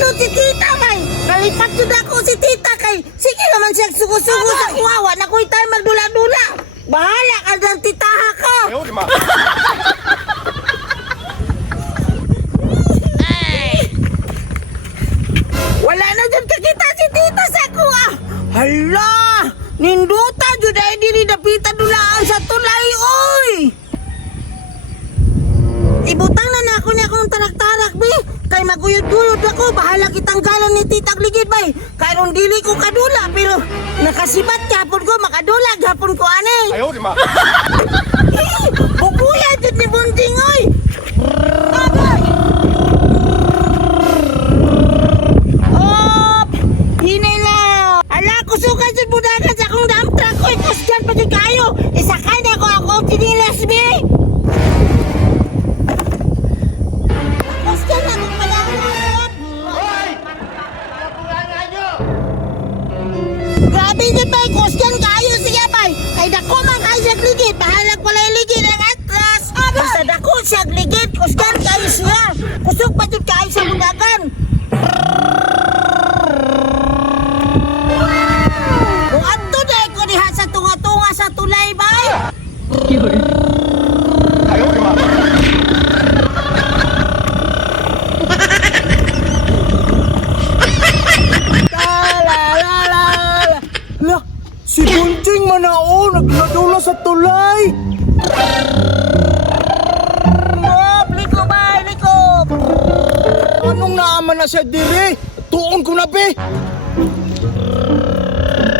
Masunod si tita kay. Nalipat yun ako si tita kay. Sige naman siya sugo-sugo sa kuwawa. Nakuha tayo magdula-dula. Bahala ka dyan titaha ka. Wala na dyan kakita si tita sa kuwa. Hala! Ninduta dyan ay diri napita dulaan sa tulay, oy! Ibutang na ako niya akong tarak-tarak, be. Kay maguyod-guyod ako, bahala kitang galan ni titag ligid, bay. Kay ron dili ko kadula, pero nakasibat kapon ko, makadula gapon ko, ane. Ayaw, di ma. Bukuya dyan ni Bunting, oy! Op! Hinay na! Ala, kusukan sa budagan sa akong dump truck, oy! Kusgan pa dyan kayo! Isakay na ako akong tinilas, be! Kusgan na akong palahat! Hoy! Napulangan nyo! Grabe dyan, bay! Kusgan kayo siya, bay! Kay dako man kayo siya ligid! Bahalag pala yung ligid ang atras! Basta dako siya ligid! Kusgan kayo siya! Kusog pa dyan kayo sa budagan! Kung ato na ko diha sa tunga-tunga sa tulay, bay! Ayaw, di ma. La, si Bunting manao, nagladula sa tulay. Lop, liko, bay, liko! Anong naaman na siya dire? Tuon ko na, be.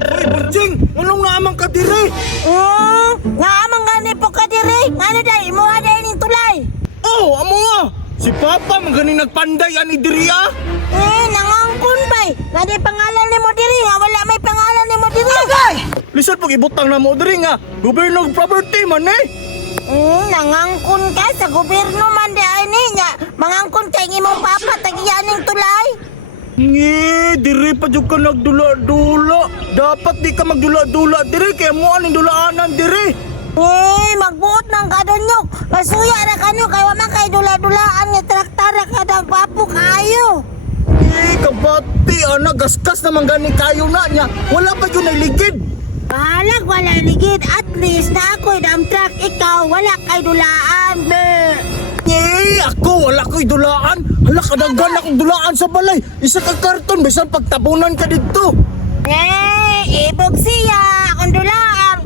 Hoy, Bunting, anong naaman ka dire? Nga amang gani po ka diri! Ngano day, imuha day ning tulay! Oh, amo nga. Si Papa, maganing nagpanday ani diri ah. Nangangkon bay! Nga day pangalan ni mo diri, nga wala may pangalan ni mo diri! Lisod pag ibutang na mo diri nga. Gobyerno property man eh. Nangangkon ka sa gobyerno man di ay niya! Mangangkon kay imong papa, tagiyan ning tulay! Ngi, diri pa jud ka nagdula-dula. Dapat di ka magdula-dula diri kay mo aning dulaanan diri. Magbuot ng kadonyok! Masuya na kanyo, kay waman kay dula-dulaan nga traktara kadang papo kayo! Kabati ana gaskas naman gani kayo na niya. Wala pa yun ligid. Bahalag wala ligid, at least na ako'y dump truck, ikaw wala kay dulaan, be! Ako wala ko'y dulaan. Hala kadaghan akong dulaan sa balay. Isa ka karton bisan pagtabunan ka dito. Ibog siya akong dulaan!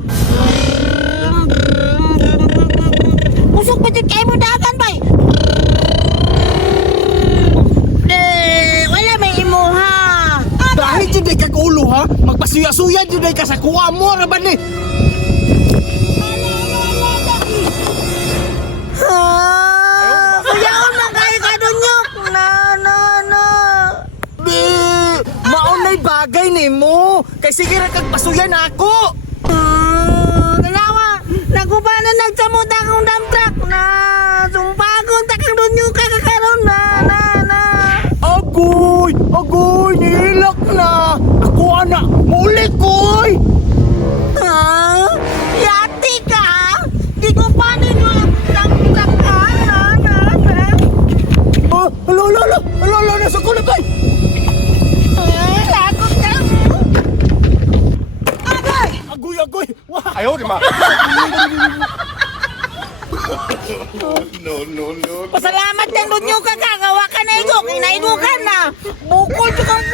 Usok pa dyan kayo mo dagan, bay! Wala may imuha! Dahil dyan ay kagulo ha. Magpasuya-suya dyan ay ka sa kuha mo raban eh. Kuyaon man kayo kadonyok! No! Maunay bagay ni mo. Kay sige ra kag pasuyan ako. Kalawa! Nagubanan nagsamot akong dump truck na sumpagon takang donyo kakakaroon na! Agoy, nihilak na. Ako anak, muli koy. Yati ka! Di ko pa ninyo dump truck ka! Alo, nasa kulit ay. Lakot ka mo! Agoy. Wah. Ayaw, di ma. Pasalamat ng donyo ka kagawa ka na ito! Kinainukan na! Bukol ka kang